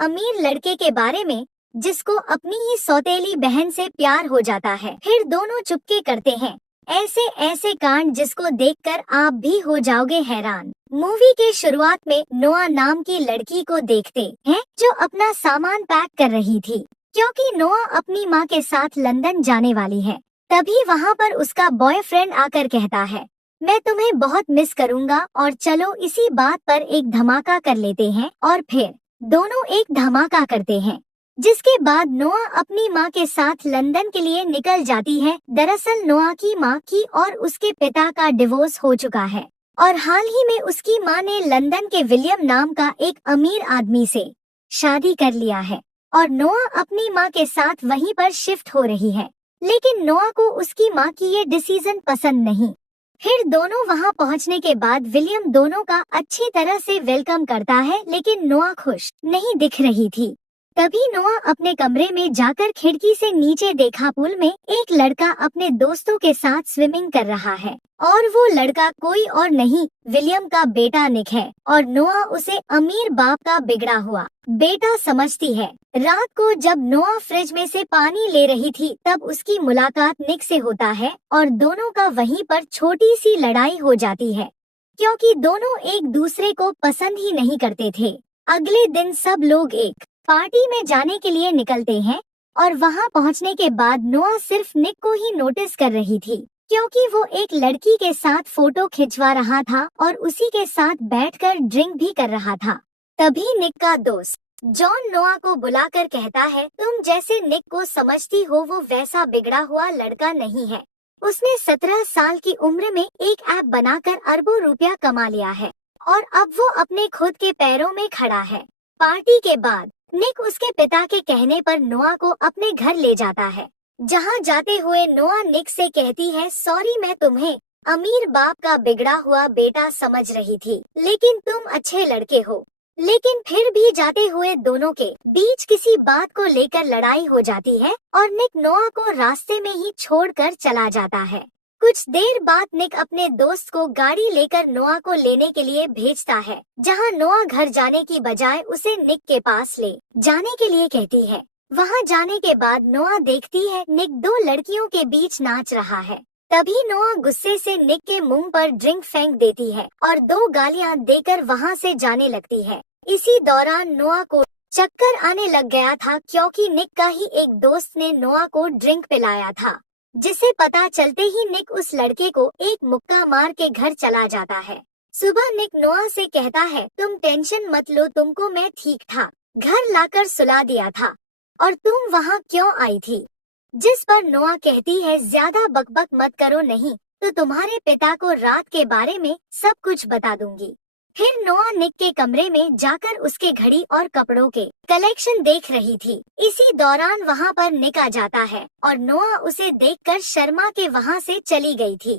अमीर लड़के के बारे में जिसको अपनी ही सौतेली बहन से प्यार हो जाता है। फिर दोनों चुपके करते हैं ऐसे ऐसे कांड जिसको देखकर आप भी हो जाओगे हैरान। मूवी के शुरुआत में नोआ नाम की लड़की को देखते हैं जो अपना सामान पैक कर रही थी, क्योंकि नोआ अपनी माँ के साथ लंदन जाने वाली है। तभी वहाँ पर उसका बॉयफ्रेंड आकर कहता है, मैं तुम्हें बहुत मिस करूँगा और चलो इसी बात पर एक धमाका कर लेते हैं। और फिर दोनों एक धमाका करते हैं, जिसके बाद नोआ अपनी माँ के साथ लंदन के लिए निकल जाती है। दरअसल नोआ की माँ की और उसके पिता का डिवोर्स हो चुका है और हाल ही में उसकी माँ ने लंदन के विलियम नाम का एक अमीर आदमी से शादी कर लिया है और नोआ अपनी माँ के साथ वहीं पर शिफ्ट हो रही है। लेकिन नोआ को उसकी माँ की ये डिसीजन पसंद नहीं। फिर दोनों वहाँ पहुँचने के बाद विलियम दोनों का अच्छी तरह से वेलकम करता है, लेकिन नोआ खुश नहीं दिख रही थी। तभी नोआ अपने कमरे में जाकर खिड़की से नीचे देखा पूल में एक लड़का अपने दोस्तों के साथ स्विमिंग कर रहा है और वो लड़का कोई और नहीं विलियम का बेटा निक है और नोआ उसे अमीर बाप का बिगड़ा हुआ बेटा समझती है। रात को जब नोआ फ्रिज में से पानी ले रही थी तब उसकी मुलाकात निक से होता है और दोनों का वहीं पर छोटी सी लड़ाई हो जाती है, क्योंकि दोनों एक दूसरे को पसंद ही नहीं करते थे। अगले दिन सब लोग एक पार्टी में जाने के लिए निकलते हैं और वहां पहुंचने के बाद नोआ सिर्फ निक को ही नोटिस कर रही थी, क्योंकि वो एक लड़की के साथ फोटो खिंचवा रहा था और उसी के साथ बैठकर ड्रिंक भी कर रहा था। तभी निक का दोस्त जॉन नोआ को बुलाकर कहता है, तुम जैसे निक को समझती हो वो वैसा बिगड़ा हुआ लड़का नहीं है। उसने 17 साल की उम्र में एक ऐप बनाकर अरबों रुपया कमा लिया है और अब वो अपने खुद के पैरों में खड़ा है। पार्टी के बाद निक उसके पिता के कहने पर नोआ को अपने घर ले जाता है, जहां जाते हुए नोआ निक से कहती है, सॉरी मैं तुम्हें अमीर बाप का बिगड़ा हुआ बेटा समझ रही थी, लेकिन तुम अच्छे लड़के हो। लेकिन फिर भी जाते हुए दोनों के बीच किसी बात को लेकर लड़ाई हो जाती है और निक नोआ को रास्ते में ही छोड़कर चला जाता है। कुछ देर बाद निक अपने दोस्त को गाड़ी लेकर नोआ को लेने के लिए भेजता है, जहां नोआ घर जाने की बजाय उसे निक के पास ले जाने के लिए कहती है। वहां जाने के बाद नोआ देखती है निक दो लड़कियों के बीच नाच रहा है। तभी नोआ गुस्से से निक के मुंह पर ड्रिंक फेंक देती है और 2 गालियां देकर वहां से जाने लगती है। इसी दौरान नोआ को चक्कर आने लग गया था, क्योंकि निक का ही एक दोस्त ने नोआ को ड्रिंक पिलाया था, जिसे पता चलते ही निक उस लड़के को एक मुक्का मार के घर चला जाता है। सुबह निक नोआ से कहता है, तुम टेंशन मत लो, तुमको मैं ठीक ठाक घर लाकर सुला दिया था और तुम वहाँ क्यों आई थी? जिस पर नोआ कहती है, ज्यादा बकबक मत करो, नहीं तो तुम्हारे पिता को रात के बारे में सब कुछ बता दूंगी। फिर नोआ निक के कमरे में जाकर उसके घड़ी और कपड़ों के कलेक्शन देख रही थी। इसी दौरान वहाँ पर निक आ जाता है और नोआ उसे देखकर शर्मा के वहाँ से चली गई थी।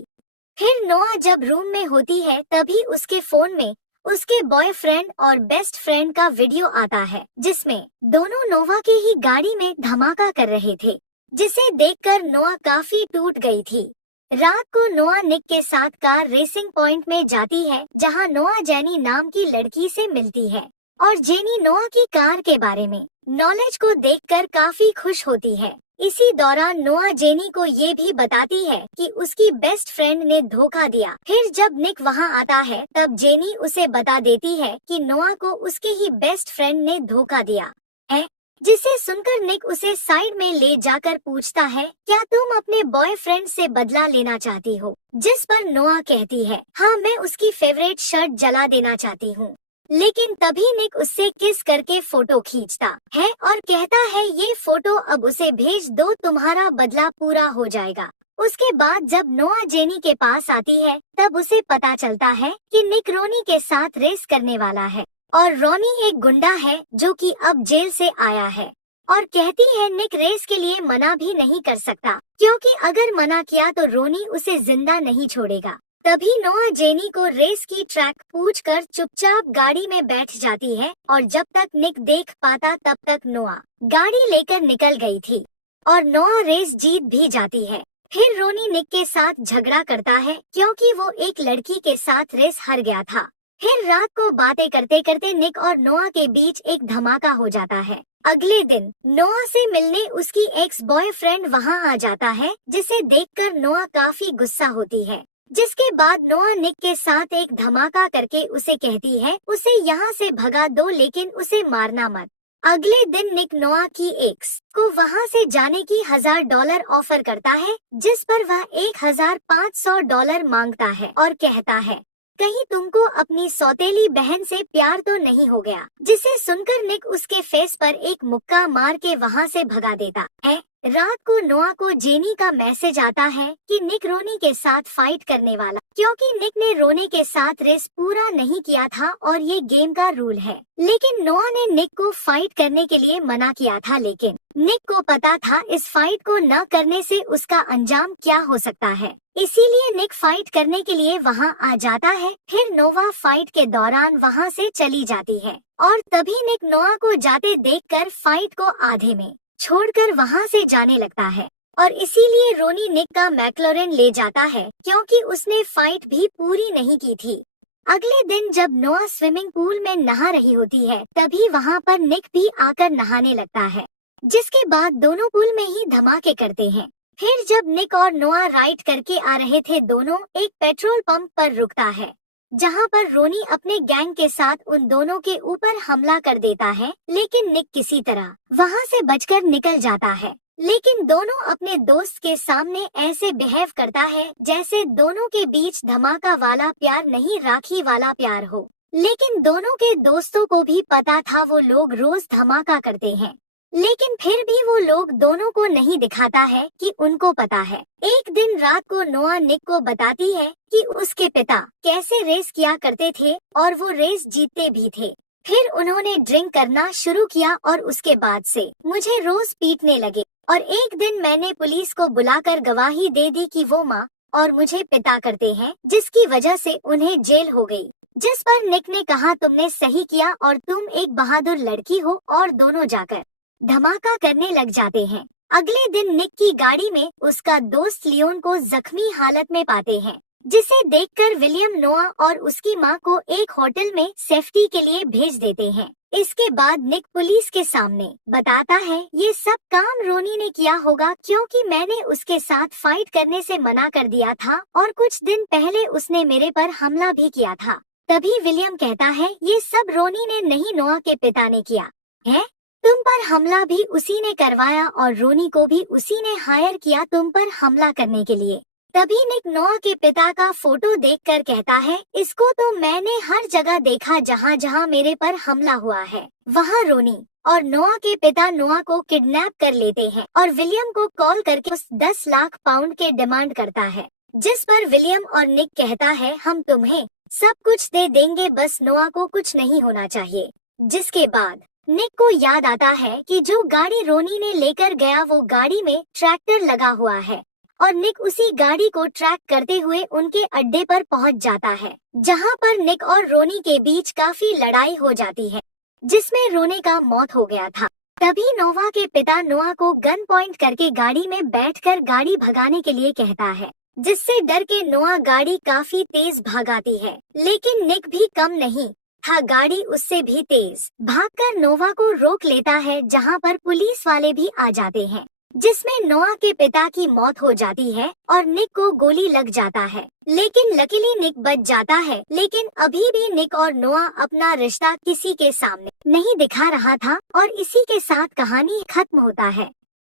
फिर नोआ जब रूम में होती है तभी उसके फोन में उसके बॉयफ्रेंड और बेस्ट फ्रेंड का वीडियो आता है, जिसमें दोनों नोवा की ही गाड़ी में धमाका कर रहे थे, जिसे देखकर नोआ काफी टूट गई थी। रात को नोआ निक के साथ कार रेसिंग पॉइंट में जाती है, जहां नोआ जेनी नाम की लड़की से मिलती है और जेनी नोआ की कार के बारे में नॉलेज को देखकर काफी खुश होती है। इसी दौरान नोआ जेनी को ये भी बताती है कि उसकी बेस्ट फ्रेंड ने धोखा दिया। फिर जब निक वहां आता है तब जेनी उसे बता देती है कि नोआ को उसके ही बेस्ट फ्रेंड ने धोखा दिया है, जिसे सुनकर निक उसे साइड में ले जाकर पूछता है, क्या तुम अपने बॉयफ्रेंड से बदला लेना चाहती हो? जिस पर नोआ कहती है, हाँ मैं उसकी फेवरेट शर्ट जला देना चाहती हूँ। लेकिन तभी निक उससे किस करके फोटो खींचता है और कहता है, ये फोटो अब उसे भेज दो, तुम्हारा बदला पूरा हो जाएगा। उसके बाद जब नोआ जेनी के पास आती है तब उसे पता चलता है कि निक रोनी के साथ रेस करने वाला है और रोनी एक गुंडा है जो कि अब जेल से आया है और कहती है निक रेस के लिए मना भी नहीं कर सकता, क्योंकि अगर मना किया तो रोनी उसे जिंदा नहीं छोड़ेगा। तभी नोआ जेनी को रेस की ट्रैक पूछकर चुपचाप गाड़ी में बैठ जाती है और जब तक निक देख पाता तब तक नोआ गाड़ी लेकर निकल गई थी और नोआ रेस जीत भी जाती है। फिर रोनी निक के साथ झगड़ा करता है क्योंकि वो एक लड़की के साथ रेस हार गया था। फिर रात को बातें करते करते निक और नोआ के बीच एक धमाका हो जाता है। अगले दिन नोआ से मिलने उसकी एक्स बॉयफ्रेंड वहां आ जाता है, जिसे देखकर नोआ काफी गुस्सा होती है। जिसके बाद नोआ निक के साथ एक धमाका करके उसे कहती है उसे यहाँ से भगा दो, लेकिन उसे मारना मत। अगले दिन निक नोआ की एक्स को वहां से जाने की $1000 ऑफर करता है, जिस पर वह $1500 मांगता है और कहता है कहीं तुमको अपनी सौतेली बहन से प्यार तो नहीं हो गया। जिसे सुनकर निक उसके फेस पर एक मुक्का मार के वहां से भगा देता है। रात को नोआ को जेनी का मैसेज आता है कि निक रोनी के साथ फाइट करने वाला, क्योंकि निक ने रोनी के साथ रेस पूरा नहीं किया था और ये गेम का रूल है। लेकिन नोआ ने निक को फाइट करने के लिए मना किया था, लेकिन निक को पता था इस फाइट को न करने से उसका अंजाम क्या हो सकता है। इसीलिए निक फाइट करने के लिए वहां आ जाता है। फिर नोवा फाइट के दौरान वहां से चली जाती है और तभी निक नोआ को जाते देखकर फाइट को आधे में छोड़कर वहां से जाने लगता है और इसीलिए रोनी निक का मैक्लोरेन ले जाता है, क्योंकि उसने फाइट भी पूरी नहीं की थी। अगले दिन जब नोआ स्विमिंग पूल में नहा रही होती है, तभी वहां पर निक भी आकर नहाने लगता है, जिसके बाद दोनों पूल में ही धमाके करते हैं। फिर जब निक और नोआ राइड करके आ रहे थे, दोनों एक पेट्रोल पंप पर रुकता है, जहां पर रोनी अपने गैंग के साथ उन दोनों के ऊपर हमला कर देता है। लेकिन निक किसी तरह वहां से बचकर निकल जाता है। लेकिन दोनों अपने दोस्त के सामने ऐसे बिहेव करता है जैसे दोनों के बीच धमाका वाला प्यार नहीं, राखी वाला प्यार हो। लेकिन दोनों के दोस्तों को भी पता था वो लोग रोज धमाका करते हैं, लेकिन फिर भी वो लोग दोनों को नहीं दिखाता है कि उनको पता है। एक दिन रात को नोआ निक को बताती है कि उसके पिता कैसे रेस किया करते थे और वो रेस जीतते भी थे। फिर उन्होंने ड्रिंक करना शुरू किया और उसके बाद से मुझे रोज पीटने लगे और एक दिन मैंने पुलिस को बुलाकर गवाही दे दी कि वो माँ और मुझे पिता करते हैं, जिसकी वजह से उन्हें जेल हो गई। जिस पर निक ने कहा तुमने सही किया और तुम एक बहादुर लड़की हो, और दोनों जाकर धमाका करने लग जाते हैं। अगले दिन निक की गाड़ी में उसका दोस्त लियोन को जख्मी हालत में पाते हैं, जिसे देखकर विलियम नोआ और उसकी मां को एक होटल में सेफ्टी के लिए भेज देते हैं। इसके बाद निक पुलिस के सामने बताता है ये सब काम रोनी ने किया होगा, क्योंकि मैंने उसके साथ फाइट करने से मना कर दिया था और कुछ दिन पहले उसने मेरे पर हमला भी किया था। तभी विलियम कहता है ये सब रोनी ने नहीं, नोआ के पिता ने किया है। तुम पर हमला भी उसी ने करवाया और रोनी को भी उसी ने हायर किया तुम पर हमला करने के लिए। तभी निक नोआ के पिता का फोटो देखकर कहता है इसको तो मैंने हर जगह देखा, जहाँ जहाँ मेरे पर हमला हुआ है वहाँ रोनी। और नोआ के पिता नोआ को किडनैप कर लेते हैं और विलियम को कॉल करके उस 10 लाख पाउंड के डिमांड करता है, जिस पर विलियम और निक कहता है हम तुम्हें सब कुछ दे देंगे, बस नोआ को कुछ नहीं होना चाहिए। जिसके बाद निक को याद आता है कि जो गाड़ी रोनी ने लेकर गया वो गाड़ी में ट्रैक्टर लगा हुआ है और निक उसी गाड़ी को ट्रैक करते हुए उनके अड्डे पर पहुंच जाता है, जहां पर निक और रोनी के बीच काफी लड़ाई हो जाती है, जिसमें रोनी का मौत हो गया था। तभी नोवा के पिता नोआ को गन पॉइंट करके गाड़ी में बैठकर गाड़ी भगाने के लिए कहता है, जिससे डर के नोआ गाड़ी काफी तेज भगाती है। लेकिन निक भी कम नहीं था, गाड़ी उससे भी तेज भागकर नोवा को रोक लेता है, जहां पर पुलिस वाले भी आ जाते हैं, जिसमें नोआ के पिता की मौत हो जाती है और निक को गोली लग जाता है। लेकिन लकीली निक बच जाता है। लेकिन अभी भी निक और नोआ अपना रिश्ता किसी के सामने नहीं दिखा रहा था और इसी के साथ कहानी खत्म होता है।